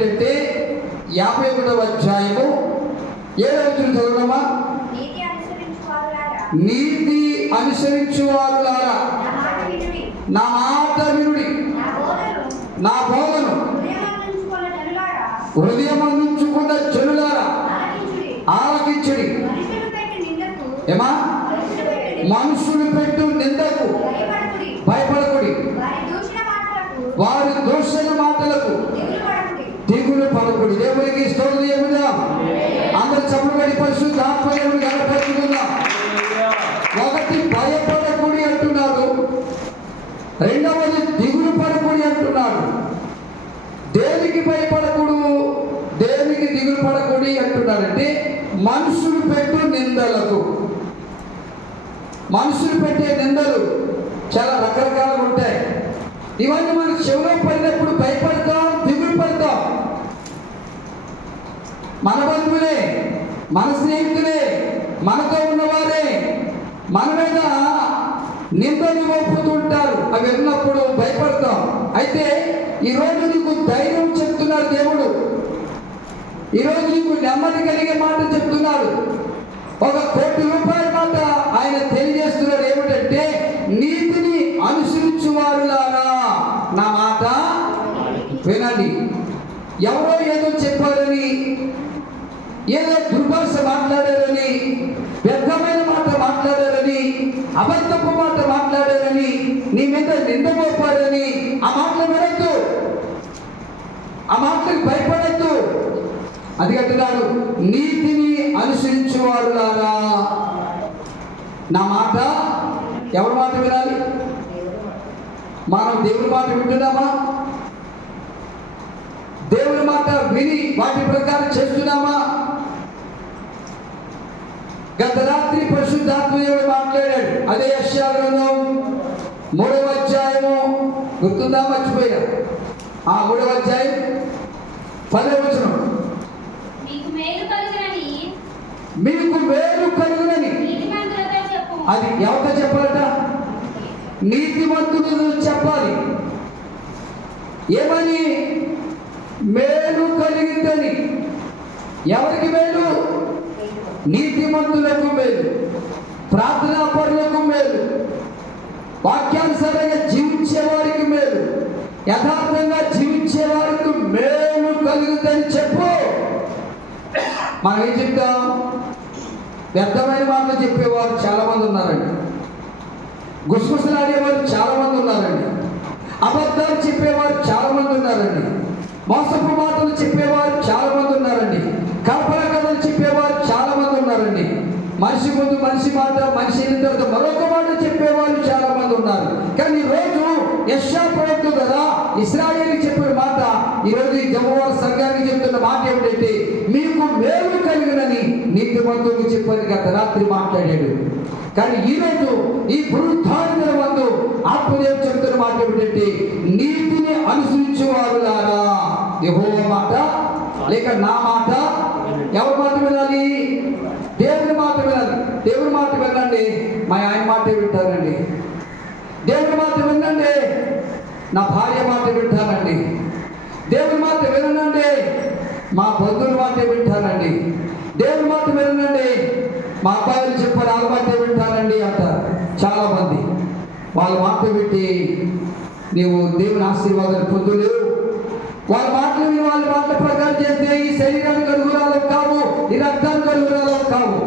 ఏమిటంటే 51వ అధ్యాయము 7వ వచనం చదవమ్మా. నీతి అనుసరించువారులారా నా మాట వినుడి, నా బోధను హృదయమందుకున్న జనులారా ఆలకించుడి. ఏమా? మనుషులు పెట్టు నిందకు భయపడకుడి, వారి దూషణ మాటలకు దిగులు పడకుడి. దేవునికి స్తోత్రం చెబుదాం. అందరూ చప్పటి పరిశుద్ధ ఆత్మదేవుని కనపరుచుకుందాం. ఒకటి భయపడకుడి అంటున్నాడు, రెండవది దిగులు పడకుడి అంటున్నాడు. దేనికి భయపడకుడు, దేనికి దిగులు పడకుడి అంటున్నాడంటే మనుషులు పెట్టు నిందలకు. మనుషులు పెట్టే నిందలు చాలా రకరకాలుగా ఉంటాయి. ఇవన్నీ మన చెవులో పడినప్పుడు భయపడతాం, దిగులు పడతాం. మన బంధువులే, మన స్నేహితులే, మనతో ఉన్నవారే మన మీద నిందలు మోపుతుంటారు. అవి విన్నప్పుడు భయపడతాం. అయితే ఈరోజు నీకు ధైర్యం చెప్తున్నాడు దేవుడు. ఈరోజు నీకు నెమ్మది కలిగే మాట చెప్తున్నాడు. 1 కోటి రూపాయల మాట ఆయన తెలియజేస్తున్నాడు. ఏమిటంటే నీతిని అనుసరించువారులారా నా మాట వినండి. ఎవరో ఏదో చెప్పారని, ఏదో దుర్భాష మాట్లాడారని, వ్యర్థమైన మాట మాట్లాడారని, అబద్ధపు మాట మాట్లాడారని, నీ మీద నింద మోపారని ఆ మాటలు వినొద్దు, ఆ మాటలకు భయపడద్దు. అది అంటున్నాడు, నీతిని అనుసరించువారులారా నా మాట. ఎవరి మాట వినాలి? మనం దేవుని మాట వింటున్నామా? దేవుని మాట విని వాటి ప్రకారం చేస్తున్నామా? గత రాత్రి పరిశుద్ధాత్మదేవుడు మాట్లాడాడు. అదే యెషయా గ్రంథం 3వ అధ్యాయము గుర్తుందా? మర్చిపోయా. 3వ అధ్యాయం 10వ వచనం. మీకు మేలు కలుగునని అది ఎవరితో చెప్పాలట? నీతిమంతుడు చెప్పాలి. ఏమని? మేలు కలిగిందని. ఎవరికి మేలు? నీతిమంతులకు మేలు, ప్రార్థనా పరులకు మేలు, వాక్యానుసారంగా జీవించే వారికి మేలు, యథార్థంగా జీవించే వారికి మేలు కలుగుతుందని చెప్పు. మనం ఏం చెప్తాం? వ్యర్థమైన మాటలు చెప్పేవారు చాలా మంది ఉన్నారండి. గుసగుసలాడేవారు చాలా మంది ఉన్నారండి. అబద్ధాలు చెప్పేవారు చాలా మంది ఉన్నారండి. మోసపు మాటలు చెప్పేవారు చాలా మంది ఉన్నారండి. కల్పన కథలు చెప్పేవారు చాలా మంది ఉన్నారండి. మనిషి ముందు మనిషి మాట, మనిషి అయిన తర్వాత మరొక మాట చెప్పేవారు చాలా మంది ఉన్నారు. కానీ ఈరోజు యెషయా ప్రవక్త కదా ఇశ్రాయేలుకి చెప్పిన మాట ఈరోజు ఈ జమ్మవారి సంఘానికి చెప్తున్న మాట ఏమిటంటే మీకు మేలు కలిగినని నీతిమంతులకు చెప్పని గత రాత్రి మాట్లాడాడు. కానీ ఈరోజు ఈ పునరుద్ధాన మందు ఆత్మదేవుడు చెప్తున్న మాట ఏమిటంటే నీతిని అనుసరించువారులారా. యెహోవా మాట లేక నా మాట? ఎవరి మాట వినాలి? దేవుని మాట వినాలి. దేవుని మాట వినండి, మా ఆయన మాట వింటానండి. దేవుని మాట వినండి, నా భార్య మాట వింటానండి. దేవుని మాట వినండి, మా బంధువుల మాట వింటానండి. దేవుని మాట వినండి, మా అబ్బాయిలు చెప్పారు వాళ్ళ మాట వింటానండి అంటారు చాలా మంది. వాళ్ళ మాట వింటే నీవు దేవుని ఆశీర్వాదాలు పొందలేవు. వాళ్ళ మాటలు విని వాళ్ళ మాటల ప్రకారం చేస్తే ఈ శరీరానికి అనుగుణాలు కావు, ఈ రక్తానికి అనుగుణాలు కావు.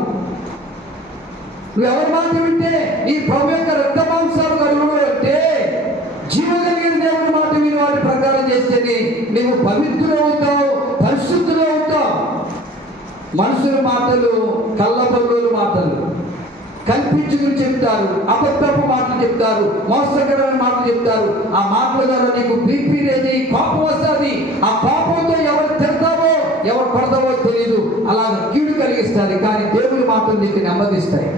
నువ్వు ఎవరి మాట వింటే ఈ ప్రభు యొక్క రక్త మాంసాలు కలుగుడు అంటే జీవం కలిగిన దేవుని మాట విని వాటి ప్రకారం చేస్తేనే నువ్వు పవిత్రులు అవుతావు, పరిశుద్ధులు అవుతావు. మనుషుల మాటలు కళ్ళబొల్లుల మాటలు కల్పించుకుని చెప్తారు, అబద్ధపు మాటలు చెప్తారు, మోసకరమైన మాటలు చెప్తారు. ఆ మాటల ద్వారా నీకు బీపీ రేజీ, కోపం వస్తుంది. ఆ కోపంతో ఎవరు తిడతావో ఎవరు కొడతావో తెలియదు, అలా కీడు కలిగిస్తారు. కానీ దేవుని మాటలు నీకు నెమ్మదిస్తాయి.